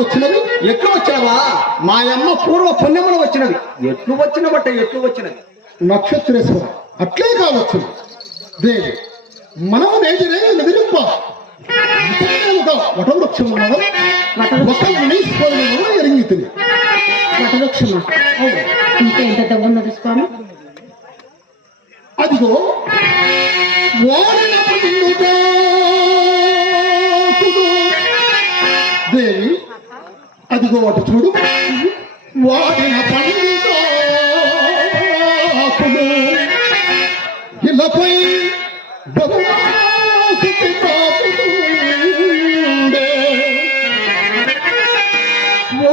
వచ్చినవి ఎట్లు వచ్చినవా? మా అమ్మ పూర్వ పుణ్యములు వచ్చినవి. ఎట్లు వచ్చినవట? ఎట్లు వచ్చినవి? నక్షత్రేశ్వర అట్లే కావచ్చు దేవి. మనము నేటినే నిలుంప వటవృక్షము ఎరింగితుంది. వటవృక్షమా? ఇంకెంత దవ్వున్నది స్వామి? అదిగో వాడిన పండుగ దేవి, అదిగో అటు చూడు. వాడిన పండుగ ఇలాపై ఓ